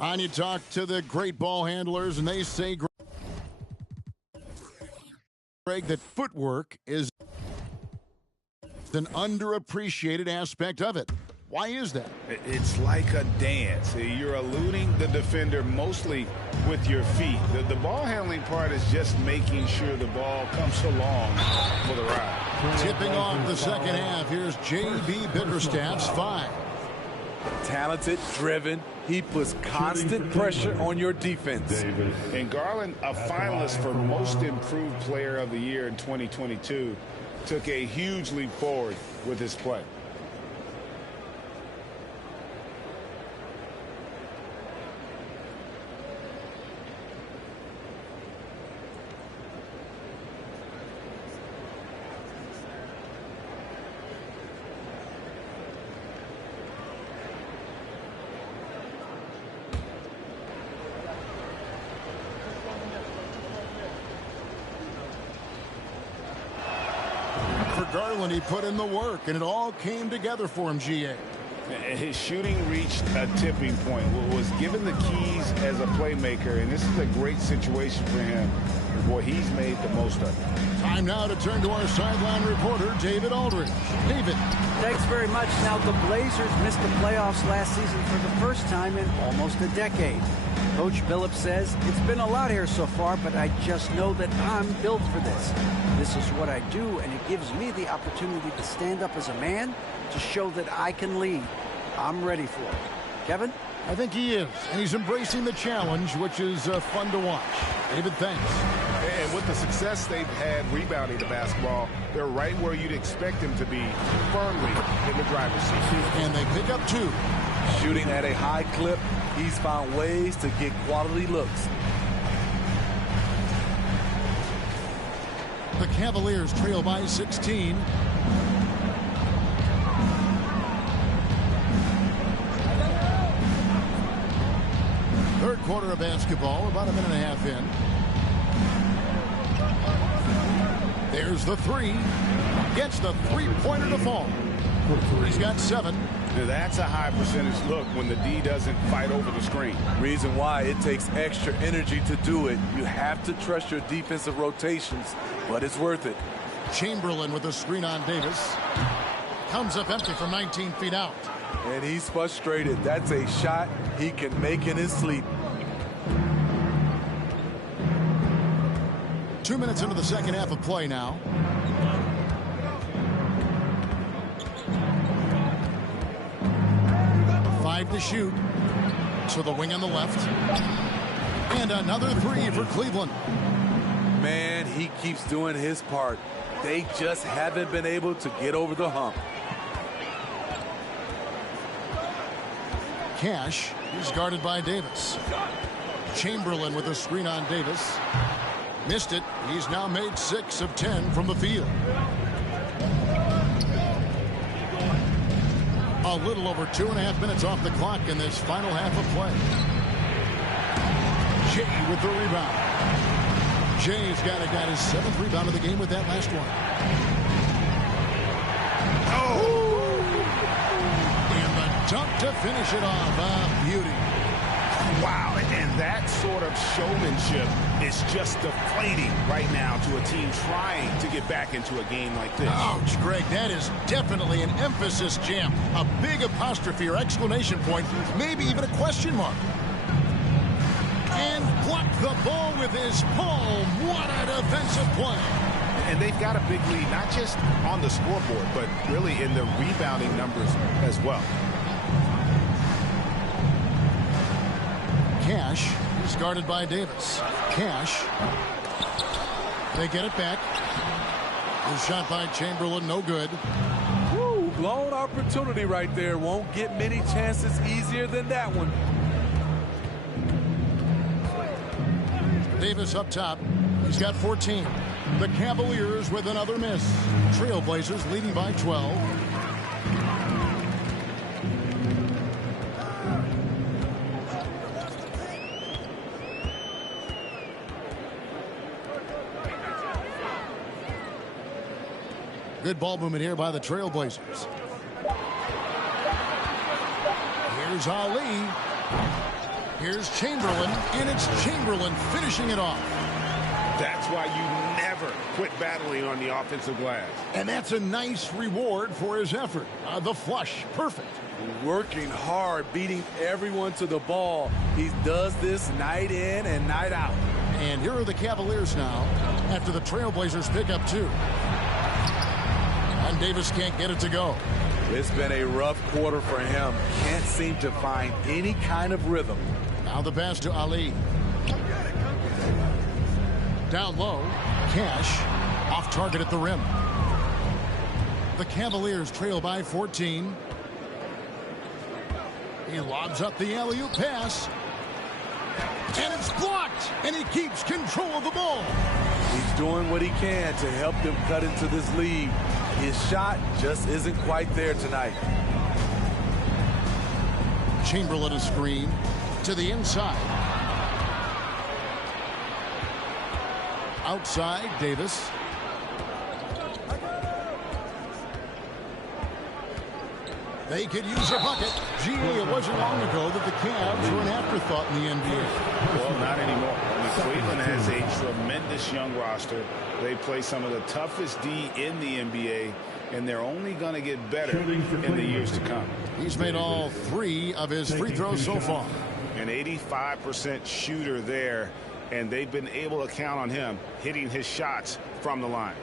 And you talk to the great ball handlers, and they say, Greg, that footwork is an underappreciated aspect of it. Why is that? It's like a dance. You're eluding the defender mostly with your feet. The ball handling part is just making sure the ball comes along for the ride. Tipping off the second half, here's J.B. Bickerstaff's 5. Talented, driven. He puts constant pressure on your defense. And Garland, a finalist for Most Improved Player of the Year in 2022, took a huge leap forward with his play. Garland, he put in the work, and it all came together for him, G.A. His shooting reached a tipping point, was given the keys as a playmaker, and this is a great situation for him. Boy, he's made the most of it. Time now to turn to our sideline reporter, David Aldridge. David. Thanks very much. Now, the Blazers missed the playoffs last season for the first time in almost a decade. Coach Billups says, it's been a lot here so far, but I just know that I'm built for this. This is what I do, and it gives me the opportunity to stand up as a man to show that I can lead. I'm ready for it. Kevin? I think he is, and he's embracing the challenge, which is fun to watch. David, thanks. And with the success they've had rebounding the basketball, they're right where you'd expect them to be, firmly in the driver's seat. And they pick up 2. Shooting at a high clip, he's found ways to get quality looks. The Cavaliers trail by 16. Third quarter of basketball, about a minute and a half in. There's the 3. Gets the three-pointer to fall. He's got 7. That's a high percentage look when the D doesn't fight over the screen. Reason why it takes extra energy to do it. You have to trust your defensive rotations, but it's worth it. Chamberlain with a screen on Davis. Comes up empty from 19 feet out. And he's frustrated. That's a shot he can make in his sleep. 2 minutes into the second half of play now. To shoot. So the wing on the left. And another 3 for Cleveland. Man, he keeps doing his part. They just haven't been able to get over the hump. Cash is guarded by Davis. Chamberlain with a screen on Davis. Missed it. He's now made 6 of 10 from the field. A little over 2.5 minutes off the clock in this final half of play. Jay with the rebound. Jay's got his 7th rebound of the game with that last one. Oh! And the dunk to finish it off. Beauty. Wow, and that sort of showmanship is just deflating right now to a team trying to get back into a game like this. Ouch, Greg, that is definitely an emphasis jam. A big apostrophe or exclamation point, maybe even a question mark. And blocked the ball with his palm. What a defensive play. And they've got a big lead, not just on the scoreboard, but really in the rebounding numbers as well. Cash is guarded by Davis. Cash. They get it back. The shot by Chamberlain, no good. Woo, blown opportunity right there. Won't get many chances easier than that one. Davis up top. He's got 14. The Cavaliers with another miss. Trailblazers leading by 12. Good ball movement here by the Trailblazers. Here's Ali. Here's Chamberlain, and it's Chamberlain finishing it off. That's why you never quit battling on the offensive glass. And that's a nice reward for his effort. The flush, perfect. Working hard, beating everyone to the ball. He does this night in and night out. And here are the Cavaliers now after the Trailblazers pick up 2. And Davis can't get it to go. It's been a rough quarter for him. Can't seem to find any kind of rhythm. Now the pass to Ali. Down low, Cash off target at the rim. The Cavaliers trail by 14. He lobs up the alley-oop pass. And it's blocked. And he keeps control of the ball. He's doing what he can to help them cut into this lead. His shot just isn't quite there tonight. Chamberlain a screen to the inside. Outside, Davis. They could use a bucket. Gee, it wasn't long ago that the Cavs were an afterthought in the NBA. Well, not anymore. I mean, Cleveland has a tremendous young roster. They play some of the toughest D in the NBA, and they're only going to get better in the years to come. He's made all 3 of his free throws so far. An 85% shooter there, and they've been able to count on him hitting his shots from the line.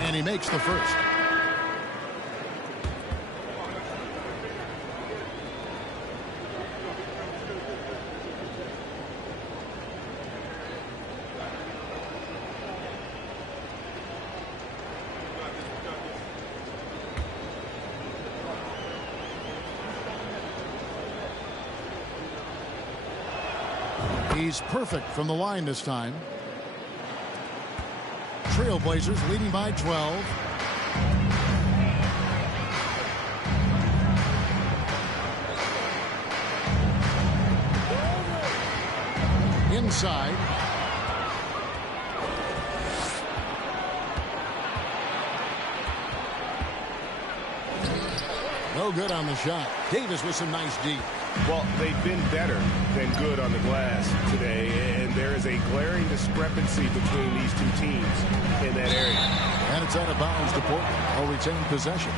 And he makes the first. He's perfect from the line this time. Trailblazers leading by 12. Inside. No good on the shot. Davis with some nice D. Well, they've been better than good on the glass today, and there is a glaring discrepancy between these two teams in that area. And it's out of bounds to Portland. I'll retain possession.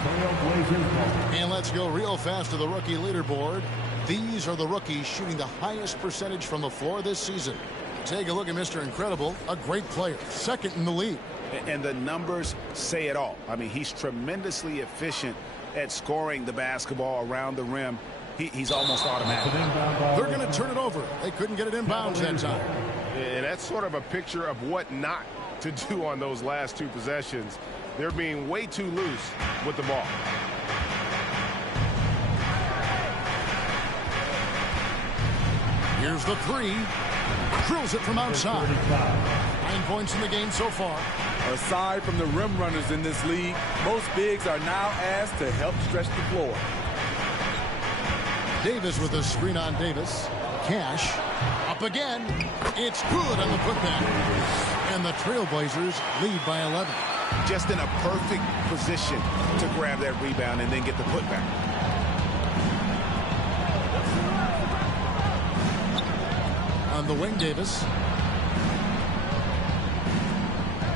And let's go real fast to the rookie leaderboard. These are the rookies shooting the highest percentage from the floor this season. Take a look at Mr. Incredible, a great player, second in the league. And the numbers say it all. I mean, he's tremendously efficient at scoring the basketball around the rim. He's almost automatic. They're going to turn it over. They couldn't get it in bounds that time. And that's sort of a picture of what not to do on those last 2 possessions. They're being way too loose with the ball. Here's the 3. Drills it from outside. 9 points in the game so far. Aside from the rim runners in this league, most bigs are now asked to help stretch the floor. Davis with a screen on Davis. Cash up again. It's good on the putback. And the Trailblazers lead by 11. Just in a perfect position to grab that rebound and then get the putback. On the wing, Davis.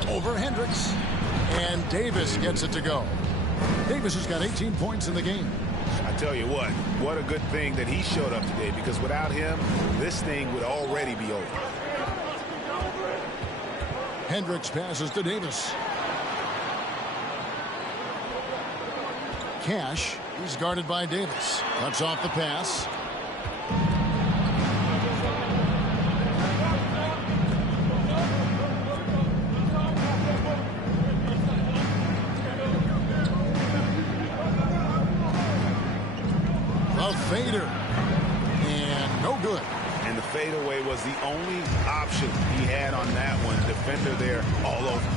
Over Hendricks. And Davis gets it to go. Davis has got 18 points in the game. I tell you what a good thing that he showed up today, because without him, this thing would already be over. Hendricks passes to Davis. Cash, he's guarded by Davis. Cuts off the pass. A fader. And no good. And the fadeaway was the only option he had on that one. Defender there all over.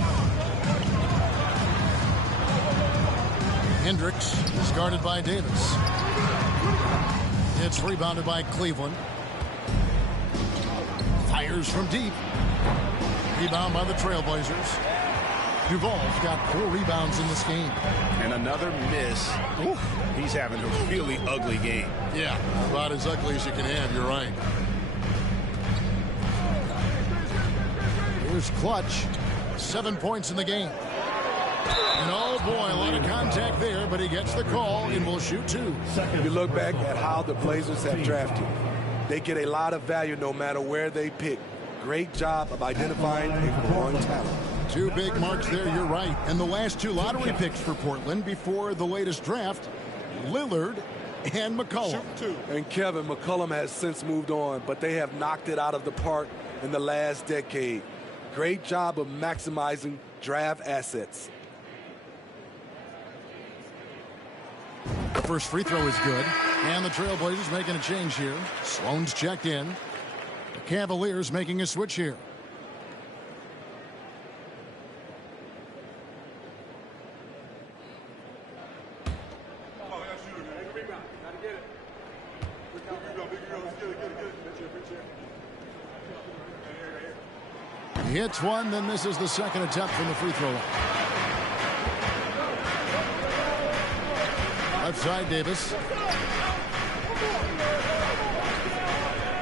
Hendricks is guarded by Davis. It's rebounded by Cleveland. Fires from deep. Rebound by the Trailblazers. Duvall's got 4 rebounds in this game. And another miss. Oof, he's having a really ugly game. Yeah, about as ugly as you can have. You're right. Here's Clutch. 7 points in the game. And oh boy, a lot of contact there, but he gets the call and will shoot 2. If you look back at how the Blazers have drafted, they get a lot of value no matter where they pick. Great job of identifying and growing talent. 2 big marks there, you're right. And the last 2 lottery picks for Portland before the latest draft, Lillard and McCollum. And Kevin, McCollum has since moved on, but they have knocked it out of the park in the last decade. Great job of maximizing draft assets. The first free throw is good. And the Trailblazers making a change here. Sloan's checked in. The Cavaliers making a switch here. He hits one, then misses the second attempt from the free throw line. Left side, Davis.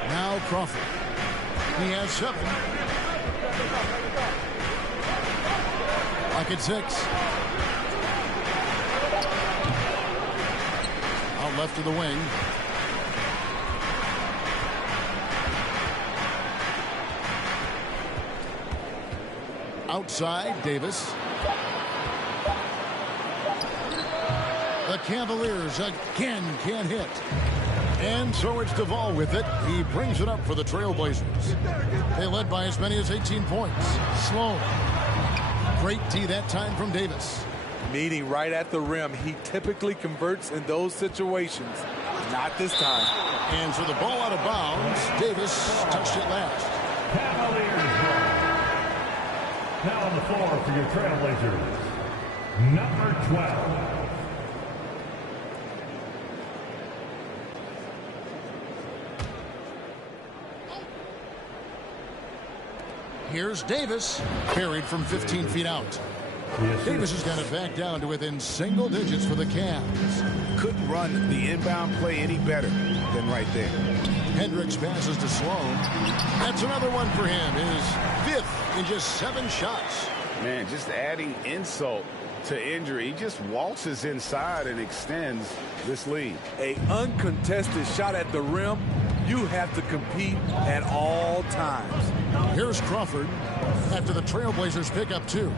Now Crawford. He has 7. Like it's 6. Out left to the wing. Outside, Davis. The Cavaliers again can't hit. And so it's Duvall with it. He brings it up for the Trailblazers. They led by as many as 18 points. Sloan. Great D that time from Davis. Meeting right at the rim. He typically converts in those situations. Not this time. And so the ball out of bounds. Davis touched it last. Cavaliers. Now on the floor for your Trailblazers, number 12. Here's Davis, carried from 15 feet out. Davis has got it back down to within single digits for the Cavs. Couldn't run the inbound play any better than right there. Hendricks passes to Sloan. That's another one for him. His 5th in just 7 shots. Man, just adding insult to injury. He just waltzes inside and extends this lead. An uncontested shot at the rim, you have to compete at all times. Here's Crawford after the Trailblazers pick up 2.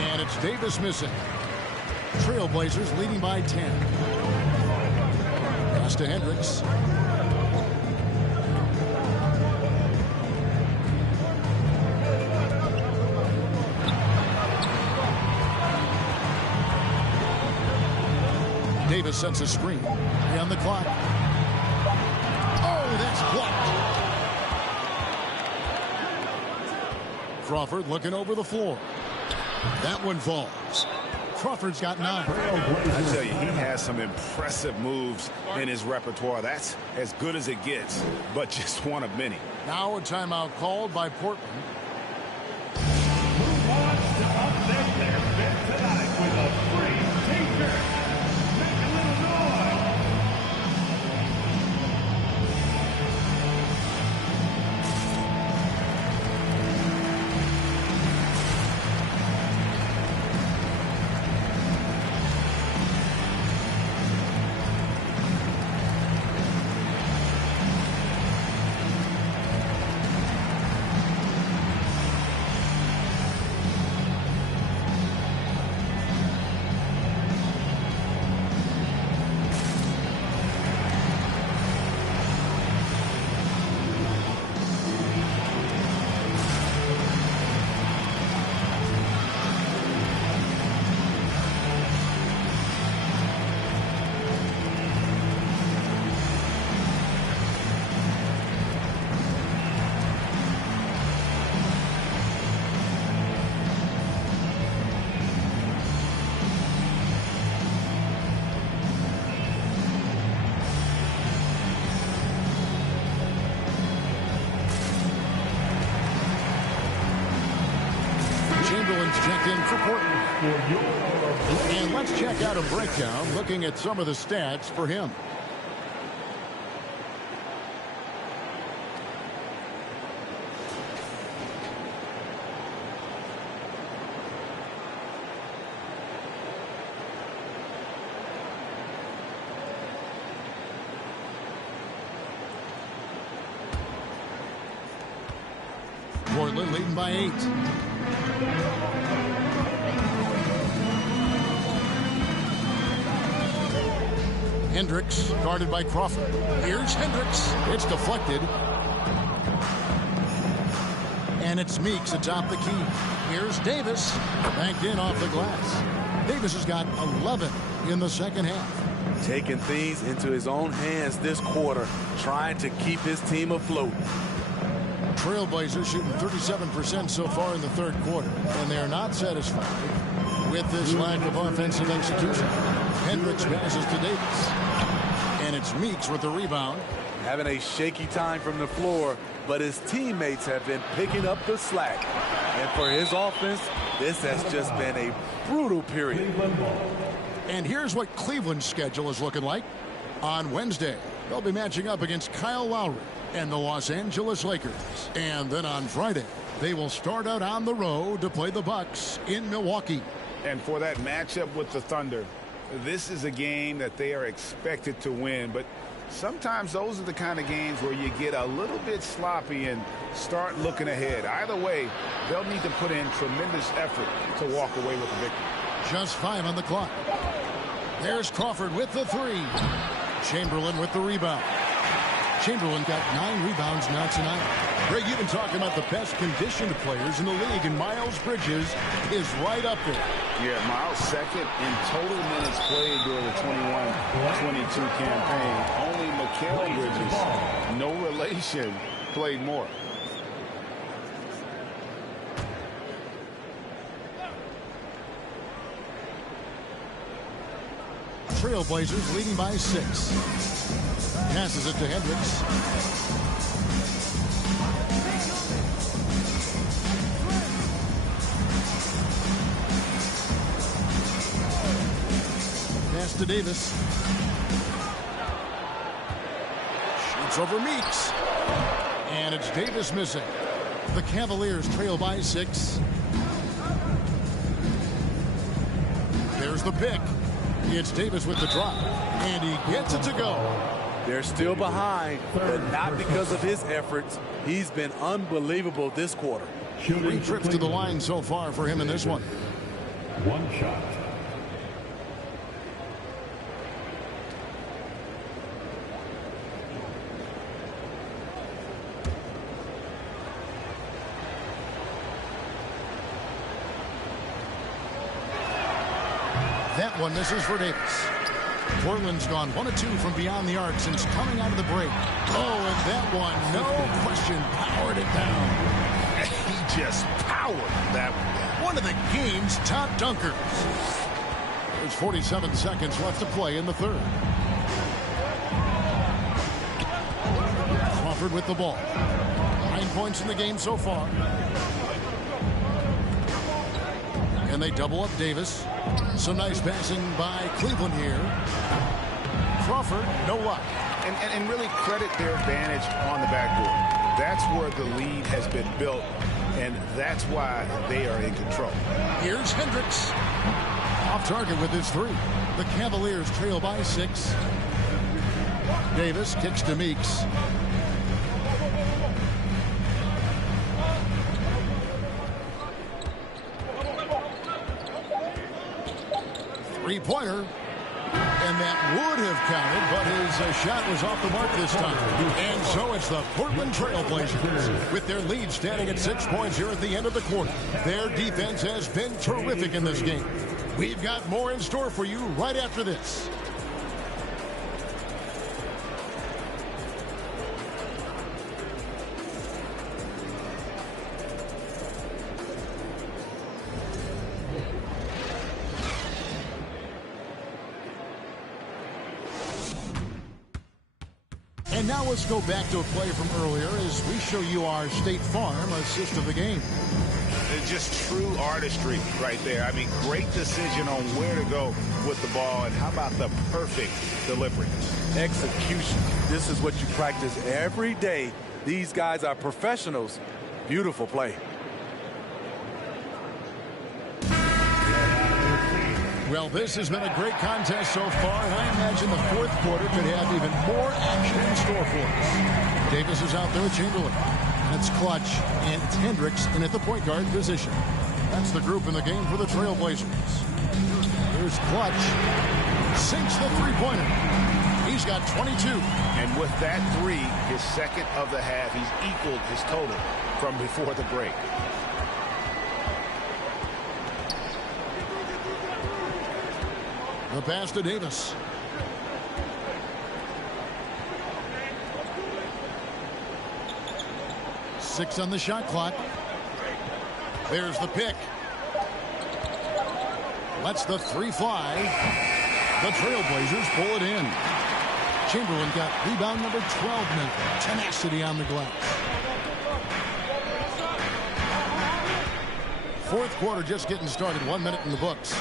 And it's Davis missing. Trailblazers leading by 10. Pass to Hendricks. Davis sets a screen. On the clock. Oh, that's blocked. Crawford looking over the floor. That one falls. Crawford's got 9. I tell you, he has some impressive moves in his repertoire. That's as good as it gets, but just one of many. Now a timeout called by Portland. Who wants to update their fit tonight with a free t-shirt? Make a little noise. checked in for Portland. And let's check out a breakdown looking at some of the stats for him. Portland leading by 8. Hendricks guarded by Crawford. Here's Hendricks. It's deflected. And it's Meeks atop the key. Here's Davis. Banked in off the glass. Davis has got 11 in the second half. Taking things into his own hands this quarter, trying to keep his team afloat. Trailblazers shooting 37% so far in the third quarter, and they're not satisfied with this lack of offensive execution. Hendricks passes to Davis, and it's Meeks with the rebound. Having a shaky time from the floor, but his teammates have been picking up the slack. And for his offense, this has just been a brutal period. And here's what Cleveland's schedule is looking like. On Wednesday, they'll be matching up against Kyle Lowry and the Los Angeles Lakers. And then on Friday, they will start out on the road to play the Bucks in Milwaukee. And for that matchup with the Thunder, this is a game that they are expected to win. But sometimes those are the kind of games where you get a little bit sloppy and start looking ahead. Either way, they'll need to put in tremendous effort to walk away with the victory. Just 5 on the clock. There's Crawford with the 3. Chamberlain with the rebound. Chamberlain got 9 rebounds now tonight. Greg, you've been talking about the best conditioned players in the league, and Miles Bridges is right up there. Yeah, Miles second in total minutes played during the 21-22 campaign. Only Mikal Bridges, no relation, played more. Trailblazers leading by 6. Passes it to Hendricks. Pass to Davis. Shoots over Meeks. And it's Davis missing. The Cavaliers trail by 6. There's the pick. It's Davis with the drop. And he gets it to go. They're still behind, but not because of his efforts. He's been unbelievable this quarter. 3 trips to the line so far for him in this one. 1 shot. That one misses for Davis. Portland's gone 1 of 2 from beyond the arc since coming out of the break. Oh, and that one, no question, powered it down. He just powered that one. One of the game's top dunkers. There's 47 seconds left to play in the third. Crawford with the ball. 9 points in the game so far. And they double up Davis. Some nice passing by Cleveland here. Crawford, no luck. And really credit their advantage on the backboard. That's where the lead has been built, and that's why they are in control. Here's Hendricks. Off target with his 3. The Cavaliers trail by 6. Davis kicks to Meeks. Three-pointer, and that would have counted, but his shot was off the mark this time. And so it's the Portland Trailblazers with their lead standing at 6 points here at the end of the quarter. Their defense has been terrific in this game. We've got more in store for you right after this. And now let's go back to a play from earlier as we show you our State Farm assist of the game. It's just true artistry right there. I mean, great decision on where to go with the ball, and how about the perfect delivery? Execution. This is what you practice every day. These guys are professionals. Beautiful play. Well, this has been a great contest so far, and I imagine the fourth quarter could have even more action in store for us. Davis is out there with Chamberlain. And it's Clutch and Hendricks in at the point guard position. That's the group in the game for the Trailblazers. Here's Clutch. Sinks the three-pointer. He's got 22. And with that three, his second of the half, he's equaled his total from before the break. The pass to Davis. Six on the shot clock. There's the pick. Lets the three fly. The Trailblazers pull it in. Chamberlain got rebound number 12 now. Tenacity on the glass. Fourth quarter just getting started. 1 minute in the books.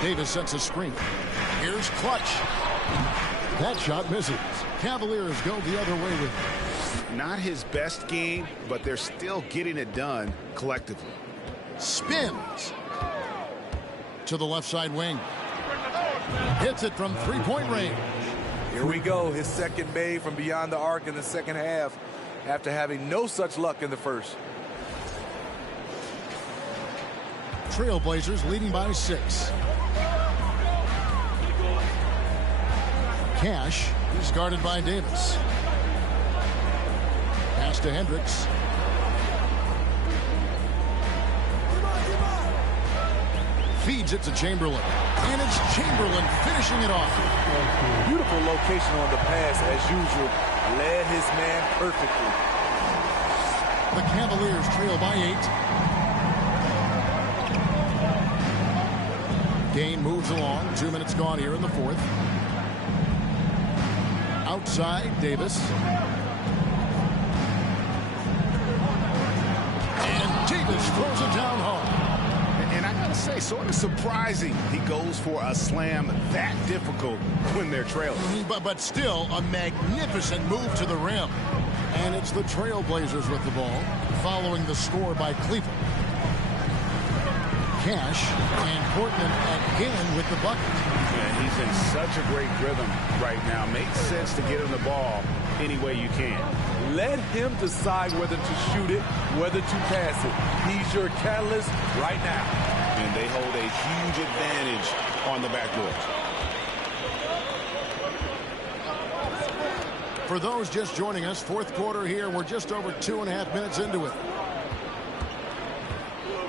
Davis sets a screen. Here's Clutch. That shot misses. Cavaliers go the other way with it. Not his best game, but they're still getting it done collectively. Spins to the left side wing. Hits it from three-point range. Here we go. His second made from beyond the arc in the second half after having no such luck in the first. Trailblazers leading by 6. Cash is guarded by Davis. Pass to Hendricks. Feeds it to Chamberlain. And it's Chamberlain finishing it off. Beautiful location on the pass as usual. Led his man perfectly. The Cavaliers trail by 8. Game moves along. 2 minutes gone here in the fourth. Outside, Davis. And Davis throws it down hard. And I gotta say, sort of surprising he goes for a slam that difficult when they're trailing. But still a magnificent move to the rim. And it's the Trailblazers with the ball, following the score by Cleveland. Cash and Portland again with the bucket. Yeah, he's in such a great rhythm right now. Makes sense to get him the ball any way you can. Let him decide whether to shoot it, whether to pass it. He's your catalyst right now. And they hold a huge advantage on the backboard. For those just joining us, fourth quarter here. We're just over 2.5 minutes into it.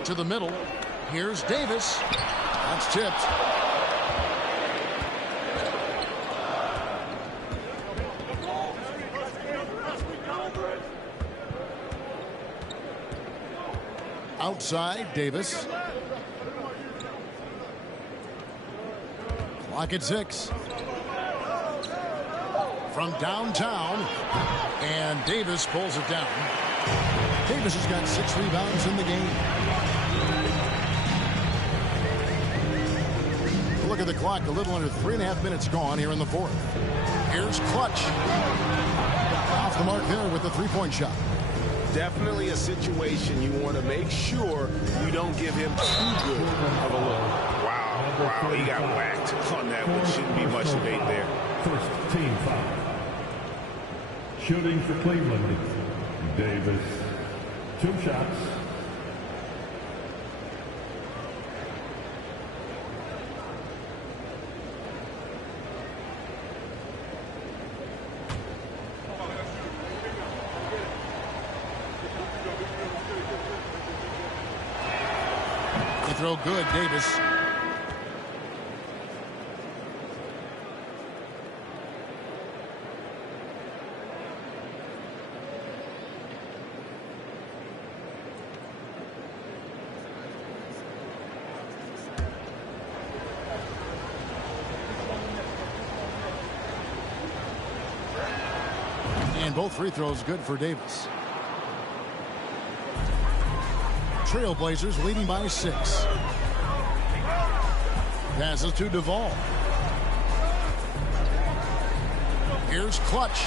To the middle. Here's Davis. That's tipped. Outside, Davis. Clock at 6. From downtown, and Davis pulls it down. Davis has got 6 rebounds in the game. Look at the clock, a little under 3.5 minutes gone here in the fourth. Here's Clutch. Off the mark there with the three-point shot. Definitely a situation you want to make sure you don't give him too good of a look. Wow, he got whacked on that one. Shouldn't be much debate there. First team foul. Shooting for Cleveland, Davis. 2 shots. The throw good, Davis. And both free throws good for Davis. Trailblazers leading by 6. Passes to Duvall. Here's Clutch.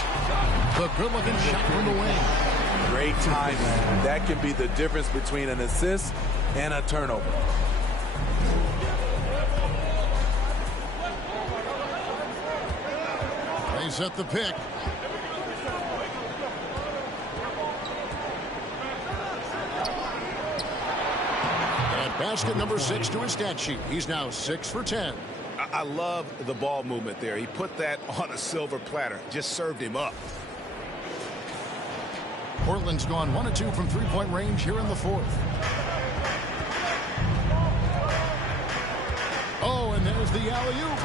The good-looking shot from the wing. Great timing. That can be the difference between an assist and a turnover. They set the pick. And basket number 6 to his stat sheet. He's now 6 for 10. I love the ball movement there. He put that on a silver platter. Just served him up. Portland's gone 1 of 2 from three-point range here in the 4th. Oh, and there's the alley-oop.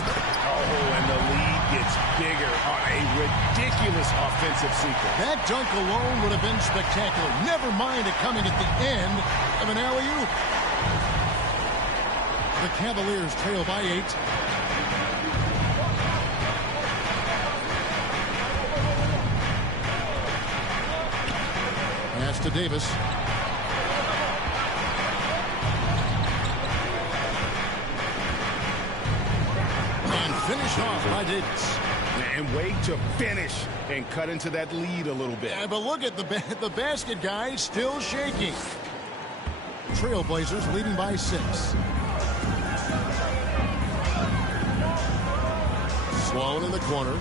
Oh, and the lead gets bigger on a ridiculous offensive sequence. That dunk alone would have been spectacular. Never mind it coming at the end of an alley-oop. The Cavaliers trail by 8. Pass to Davis. And finished off by Davis. And wait to finish and cut into that lead a little bit. Yeah, but look at the basket guy still shaking. Trailblazers leading by 6. Sloan in the corner.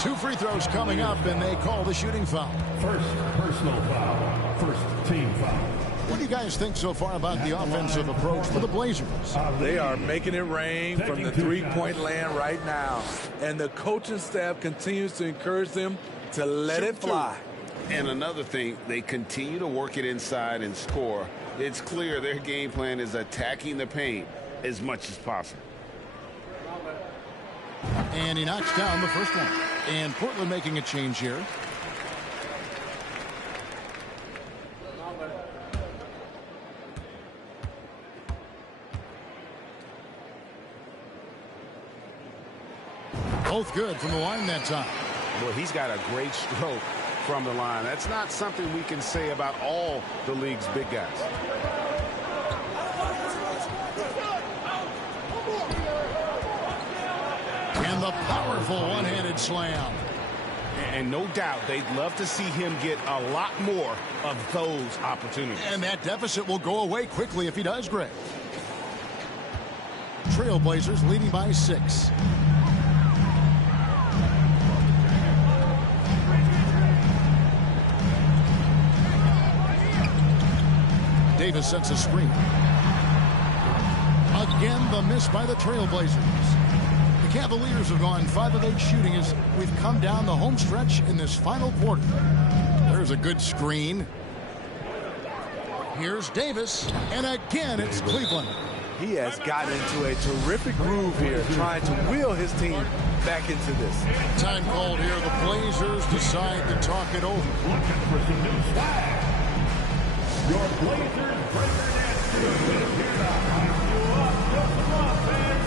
Two free throws coming up, and they call the shooting foul. First personal foul. First team foul. What do you guys think so far about the offensive approach for the Blazers? They are making it rain from the three-point land right now. And the coaching staff continues to encourage them to let it fly. And another thing, they continue to work it inside and score. It's clear their game plan is attacking the paint as much as possible. And he knocks down the first one. And Portland making a change here. Both good from the line that time. Well, he's got a great stroke from the line. That's not something we can say about all the league's big guys. And the powerful one-handed slam. And no doubt they'd love to see him get a lot more of those opportunities. And that deficit will go away quickly if he does, Greg. Trailblazers leading by 6. Davis sets a screen. Again, the miss by the Trailblazers. The Cavaliers have gone 5 of 8 shooting as we've come down the home stretch in this final quarter. There's a good screen. Here's Davis, and again it's Cleveland. He has gotten into a terrific groove here, trying to wheel his team back into this. Time called here. The Blazers decide to talk it over. Looking for some new swag. Your Blazers breaker is here to hype you up. Come on, fans.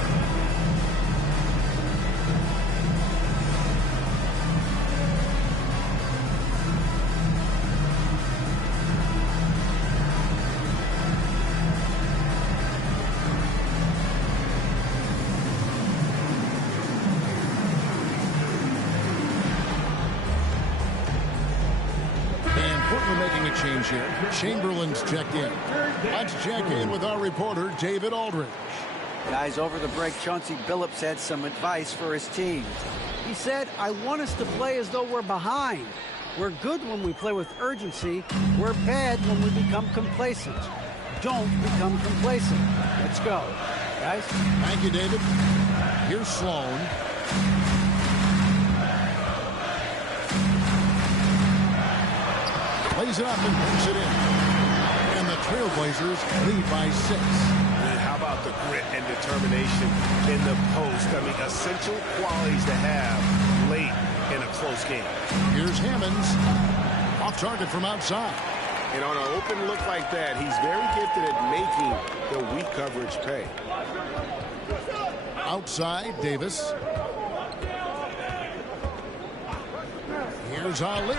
Making a change here. Chamberlain's checked in. Let's check in with our reporter, David Aldridge. Guys, over the break, Chauncey Billups had some advice for his team. He said, I want us to play as though we're behind. We're good when we play with urgency. We're bad when we become complacent. Don't become complacent. Let's go. Guys? Thank you, David. Here's Sloan. Plays it up and brings it in. And the Trailblazers lead by 6. And how about the grit and determination in the post? I mean, essential qualities to have late in a close game. Here's Hammonds. Off target from outside. And on an open look like that, he's very gifted at making the weak coverage pay. Outside, Davis. Here's Ali.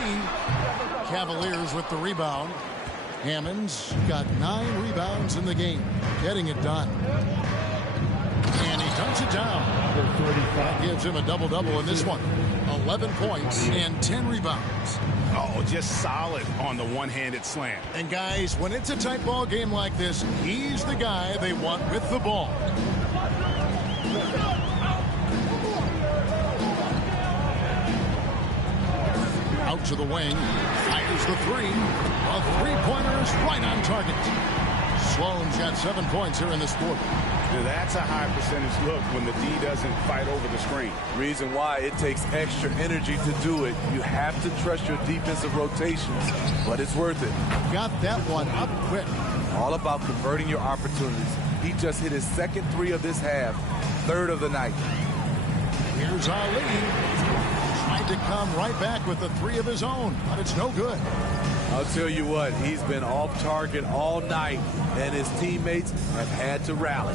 Cavaliers with the rebound. Hammond's got 9 rebounds in the game, getting it done. And he dunks it down. That gives him a double-double in this one. 11 points and 10 rebounds. Oh, just solid on the one-handed slam. And guys, when it's a tight ball game like this, he's the guy they want with the ball. Out to the wing, fires the three. A three-pointer is right on target. Sloan's got 7 points here in this quarter. That's a high percentage look when the D doesn't fight over the screen. Reason why it takes extra energy to do it. You have to trust your defensive rotations, but it's worth it. Got that one up quick. All about converting your opportunities. He just hit his second 3 of this half, 3rd of the night. Here's Ali. Tried to come right back with the 3 of his own, but it's no good. I'll tell you what, he's been off target all night, and his teammates have had to rally.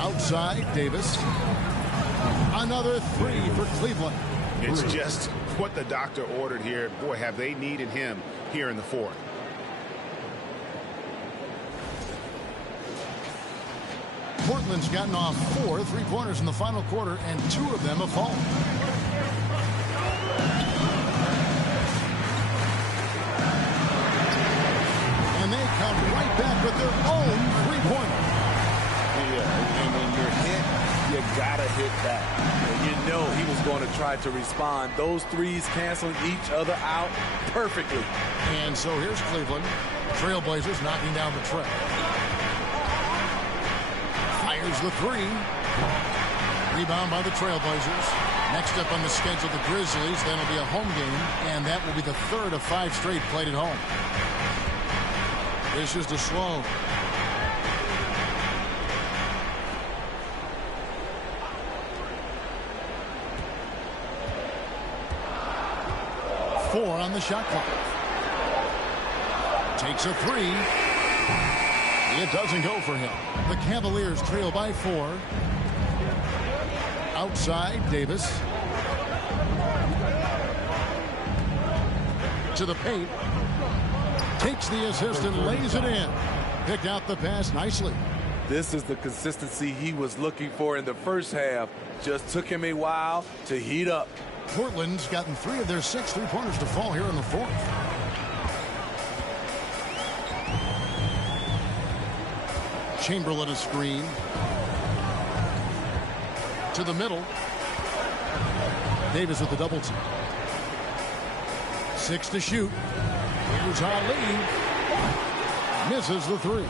Outside, Davis. Another 3 for Cleveland. It's just what the doctor ordered here. Boy, have they needed him here in the 4th. Portland's gotten off 4 3-pointers in the final quarter, and 2 of them have fallen. And they come right back with their own 3-pointer. Yeah, and when you're hit, you gotta hit back. And you know he was going to try to respond. Those 3s canceling each other out perfectly. And so here's Cleveland. Trailblazers knocking down the tray. Fires the 3. Rebound by the Trailblazers. Next up on the schedule, the Grizzlies. Then it'll be a home game, and that will be the 3rd of 5 straight played at home. This is to Sloan. Four on the shot clock. Takes a 3. It doesn't go for him. The Cavaliers trail by 4. Outside, Davis. To the paint. Takes the assist and lays it in. Picked out the pass nicely. This is the consistency he was looking for in the first half. Just took him a while to heat up. Portland's gotten 3 of their 6 3-pointers to fall here in the 4th. Chamberlain a screen. To the middle. Davis with the double team. 6 to shoot. Here's Ali. Misses the 3.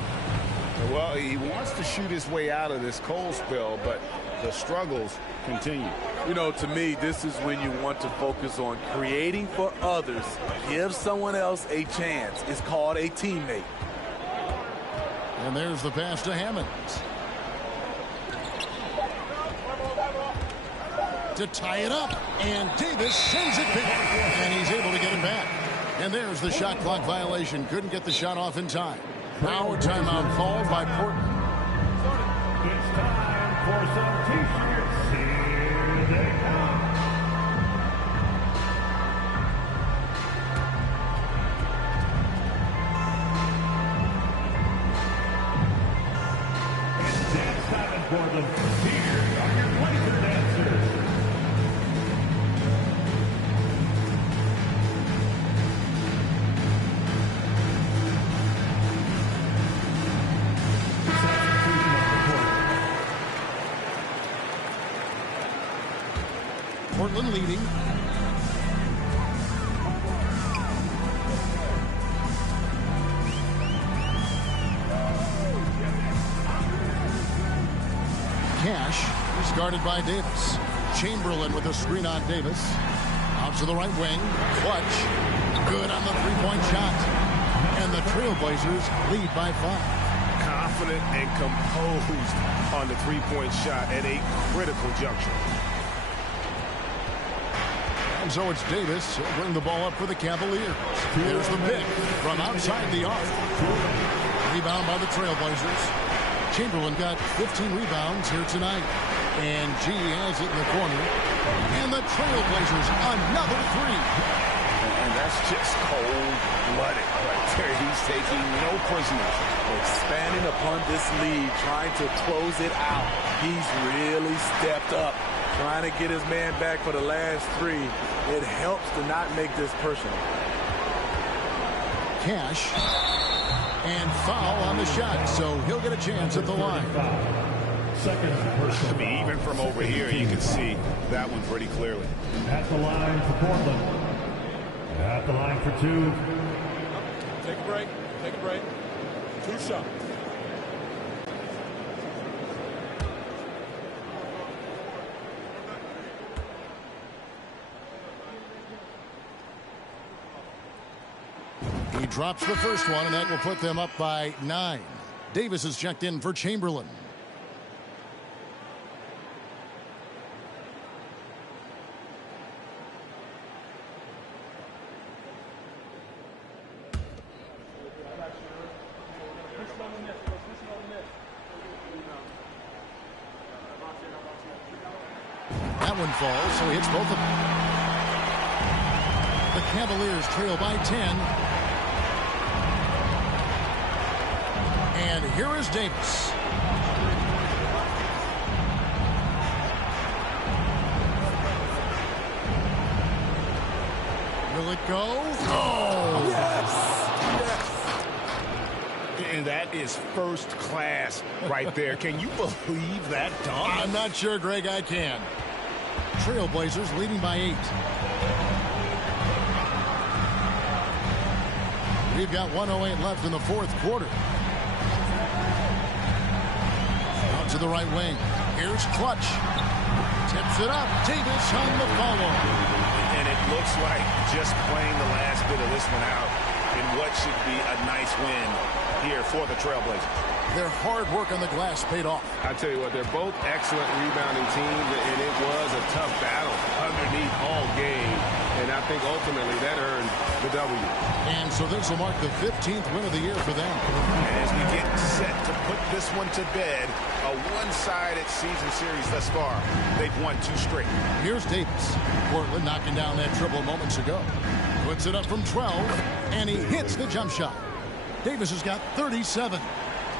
Well, he wants to shoot his way out of this cold spell, but the struggles continue. You know, to me, this is when you want to focus on creating for others. Give someone else a chance. It's called a teammate. And there's the pass to Hammond. To tie it up. And Davis sends it back. And he's able to get it back. And there's the shot clock violation. Couldn't get the shot off in time. Now a timeout called by Portland. It's time for some T-shirts. Here they come. It's dance time in Portland. Here are your Blazer dancers. Portland leading. Cash is guarded by Davis. Chamberlain with a screen on Davis. Out to the right wing. Clutch. Good on the three-point shot. And the Trailblazers lead by 5. Confident and composed on the three-point shot at a critical juncture. And so it's Davis. He'll bring the ball up for the Cavaliers. Here's the pick from outside the arc. Rebound by the Trailblazers. Chamberlain got 15 rebounds here tonight. And G has it in the corner. And the Trailblazers, another three. And that's just cold-blooded right there. He's taking no prisoners. Expanding upon this lead, trying to close it out. He's really stepped up, trying to get his man back for the last three. It helps to not make this personal. Cash. And foul on the shot, so he'll get a chance at the line. Second personal. I mean, even from over here, you can see that one pretty clearly. At the line for Portland. At the line for two. Take a break. Take a break. 2 shots. He drops the first one, and that will put them up by 9. Davis is checked in for Chamberlain. That one falls, so he hits both of them. The Cavaliers trail by 10. And here is Davis. Will it go? Oh! Yes! And that is first class right there. Can you believe that dunk? I'm not sure, Greg, I can. Trailblazers leading by 8. We've got 1:08 left in the fourth quarter. Out to the right wing. Here's Clutch. Tips it up. Davis on the follow. And it looks like just playing the last bit of this one out in what should be a nice win here for the Trailblazers. Their hard work on the glass paid off. I tell you what, they're both excellent rebounding teams, and it was a tough battle underneath all game. And I think ultimately that earned the W. And so this will mark the 15th win of the year for them. As we get set to put this one to bed, a one-sided season series thus far. They've won 2 straight. Here's Davis. Portland knocking down that triple moments ago. Puts it up from 12, and he hits the jump shot. Davis has got 37.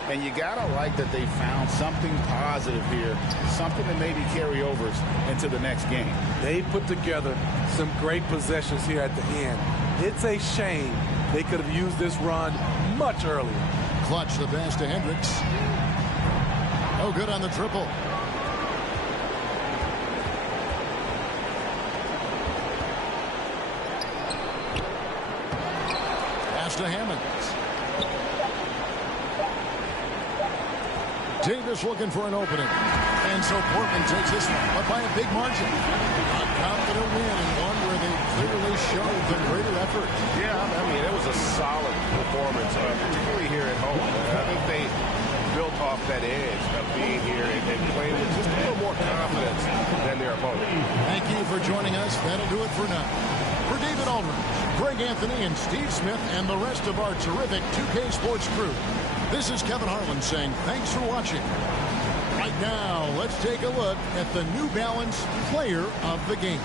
And you gotta like that they found something positive here, something that maybe carry overs into the next game. They put together some great possessions here at the end. It's a shame they could have used this run much earlier. Clutch the pass to Hendricks. No good on the triple. Pass to Hammond. Davis looking for an opening. And so Portland takes this one, but by a big margin. A confident win, and one where they clearly showed the greater effort. Yeah, I mean, it was a solid performance, particularly here at home. I think they built off that edge of being here and playing with just a little more confidence than their opponent. Thank you for joining us. That'll do it for now. For David Aldridge, Greg Anthony, and Steve Smith, and the rest of our terrific 2K Sports crew, this is Kevin Harlan saying thanks for watching. Right now, let's take a look at the New Balance Player of the Game.